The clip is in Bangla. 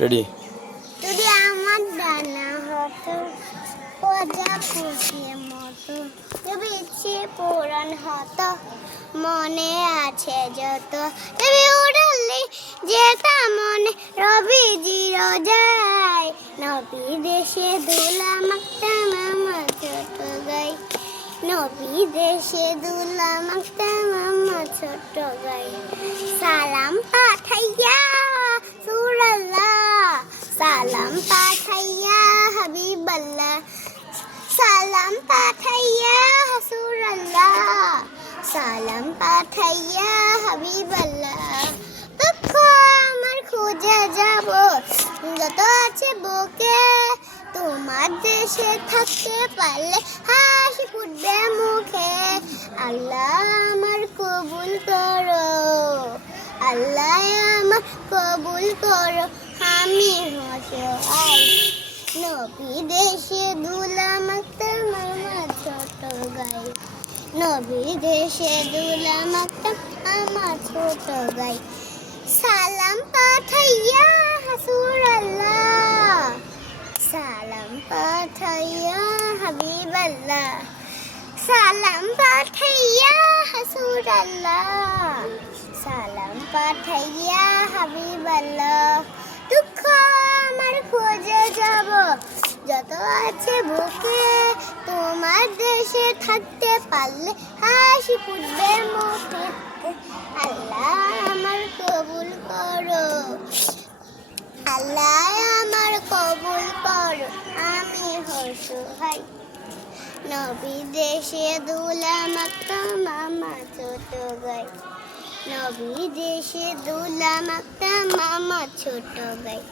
রেডি। যদি আমার ডানা হতো প্রজাপতির মতো, যদি ইচ্ছে পূরণ হতো মনে আছে যত, যদি উড়ালে যেতাম মনে রবি জিরো যায়, নবী দেশে দুলা মাখতাম আমার ছোট গাই, নবী দেশে দুলা মাখতাম আমার ছোট গাই। সালাম পাঠাইয়া সুরাল্লাহ, সালাম পাঠাইয়া হাবিবাল্লাহ, সালাম পাঠাইয়া রাসূলুল্লাহ, সালাম পাঠাইয়া হাবিবাল্লাহ। দুঃখ আমার খুঁজে যাব যত আছে বুকে, তোমার দেশে থাকতে পারলে হাসি ফুটবে মুখে। আল্লাহ আমার কবুল করো, আল্লাহ আমার কবুল করো, আমি অসহায়, নবী দেশে দুলা মাখতাম আমার ছোট গাই, নবী দেশে দুলা মাখতাম আমার ছোট গাই। সালাম পাঠাইয়া রাসূলুল্লাহ, সালাম পাঠাইয়া হাবিবাল্লাহ, সালাম পাঠাইয়া রাসূলুল্লাহ, সালাম পাঠাইয়া হাবিবাল্লাহ। দুঃখ আমার খুঁজে যাব যত আছে বুকে, তোমার দেশে থাকতে পারলে হাসি ফুটবে মুখে। আল্লাহ আমার কবুল করো, আল্লাহ আমার কবুল করো, আমি অসহায়, নবী দেশে দুলা মাখতাম আমার ছোট গাই, নবী দেশে দুলা মাখতাম আমার ছোট গাই।